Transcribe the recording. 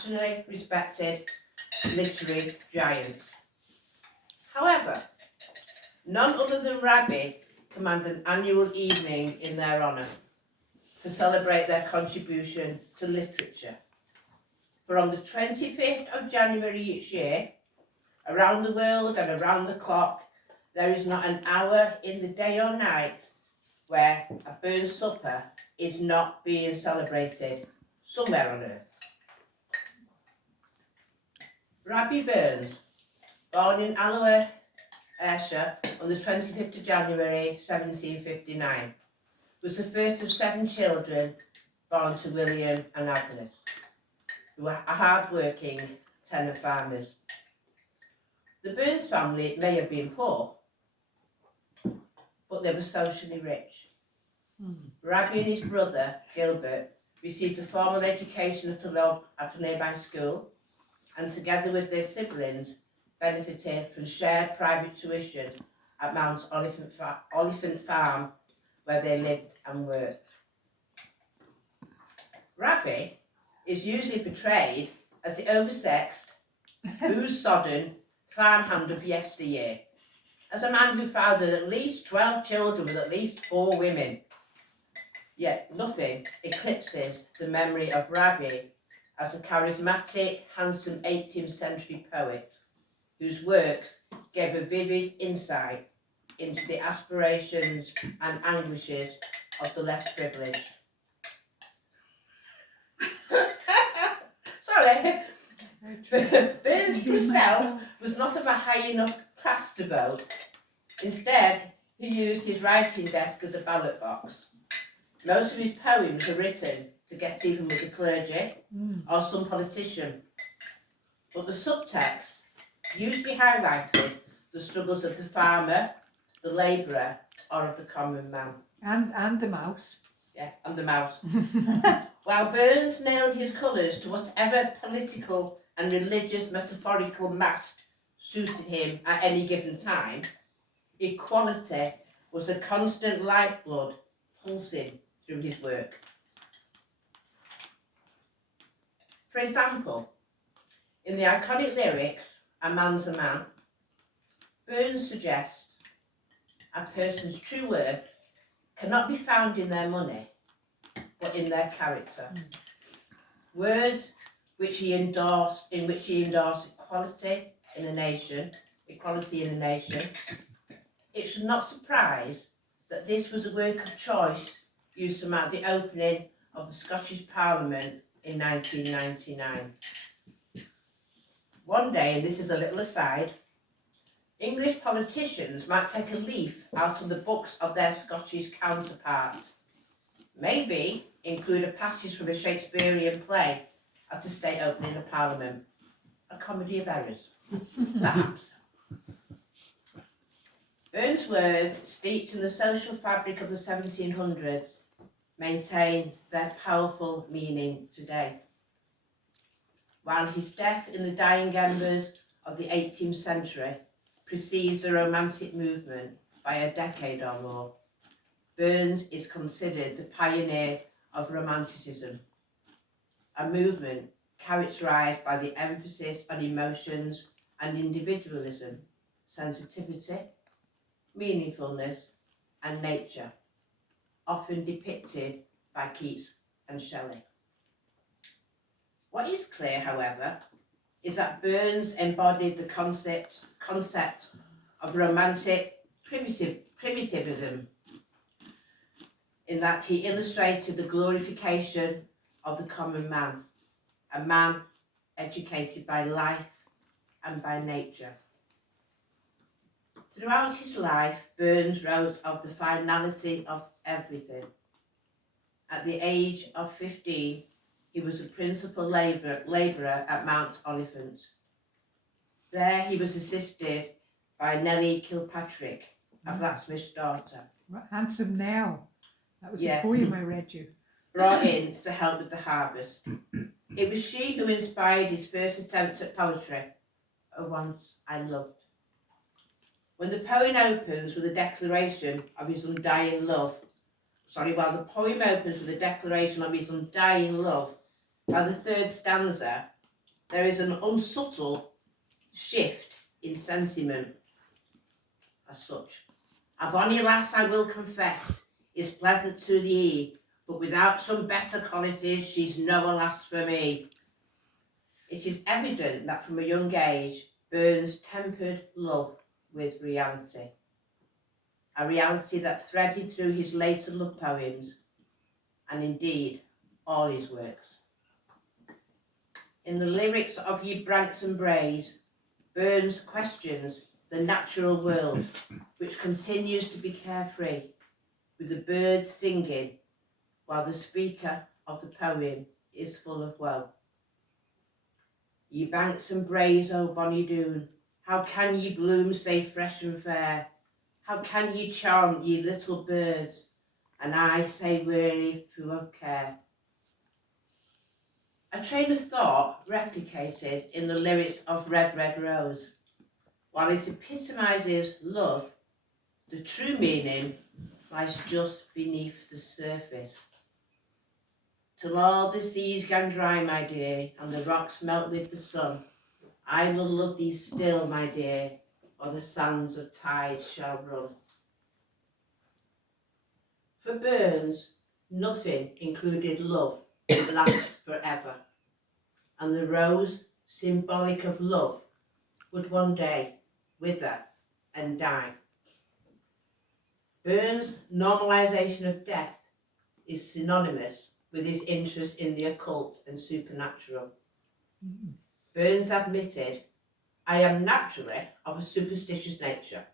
nationally respected literary giants. However, none other than Rabbie command an annual evening in their honour to celebrate their contribution to literature. For on the 25th of January each year, around the world and around the clock, there is not an hour in the day or night where a Burns supper is not being celebrated somewhere on earth. Rabbie Burns, born in Alloa, Ayrshire, on the 25th of January 1759, was the first of 7 children born to William and Agnes, who were hard-working tenant farmers. The Burns family may have been poor, but they were socially rich. Rabbie and his brother, Gilbert, received a formal education at a nearby school, and together with their siblings, benefited from shared private tuition at Mount Oliphant Farm, where they lived and worked. Rabbie is usually portrayed as the oversexed, booze-sodden farmhand of yesteryear, as a man who fathered at least 12 children with at least 4 women. Yet nothing eclipses the memory of Rabbie as a charismatic, handsome 18th century poet whose works gave a vivid insight into the aspirations and anguishes of the less privileged. Sorry. Burns himself was not of a high enough class to vote. Instead, he used his writing desk as a ballot box. Most of his poems are written to get even with the clergy or some politician. But the subtext usually highlighted the struggles of the farmer, the labourer, or of the common man. And the mouse. Yeah, and the mouse. While Burns nailed his colours to whatever political and religious metaphorical mast suited him at any given time, equality was a constant lifeblood pulsing through his work. For example, in the iconic lyrics, "A Man's a Man," Burns suggests a person's true worth cannot be found in their money, but in their character. Words in which he endorsed equality in a nation. It should not surprise that this was a work of choice used to mark the opening of the Scottish Parliament in 1999. One day, and this is a little aside, English politicians might take a leaf out of the books of their Scottish counterparts. Maybe include a passage from a Shakespearean play at a state opening of Parliament. A comedy of errors, perhaps. Burns' words, steeped in the social fabric of the 1700s, maintain their powerful meaning today. While his death in the dying embers of the 18th century precedes the Romantic movement by a decade or more, Burns is considered the pioneer of Romanticism, a movement characterised by the emphasis on emotions and individualism, sensitivity, meaningfulness, and nature, often depicted by Keats and Shelley. What is clear, however, is that Burns embodied the concept of romantic primitivism, in that he illustrated the glorification of the common man, a man educated by life and by nature. Throughout his life, Burns wrote of the finality of everything. At the age of 15, he was a principal labourer at Mount Oliphant. There he was assisted by Nellie Kilpatrick, a blacksmith's daughter. Handsome now. That was a poem I read you. Brought in to help with the harvest. It was she who inspired his first attempt at poetry, "A Once I Loved." When the poem opens with a declaration of his undying love, by the third stanza, there is an unsubtle shift in sentiment as such. A bonny lass, I will confess, is pleasant to the ear, but without some better qualities, she's no a lass for me. It is evident that from a young age, Burns tempered love with reality. A reality that threaded through his later love poems, and indeed all his works. In the lyrics of Ye Branks and Braes, Burns questions the natural world, which continues to be carefree, with the birds singing, while the speaker of the poem is full of woe. Ye banks and braes, O bonny Doon, how can ye bloom sae fresh and fair? How can ye charm, ye little birds, and I sae weary full of care? A train of thought replicated in the lyrics of Red, Red Rose. While it epitomises love, the true meaning lies just beneath the surface. Till all the seas gan dry, my dear, and the rocks melt with the sun, I will love thee still, my dear, or the sands of tides shall run. For Burns, nothing included love lasts forever, and the rose, symbolic of love, would one day wither and die. Burns' normalisation of death is synonymous with his interest in the occult and supernatural. Burns admitted, I am naturally of a superstitious nature,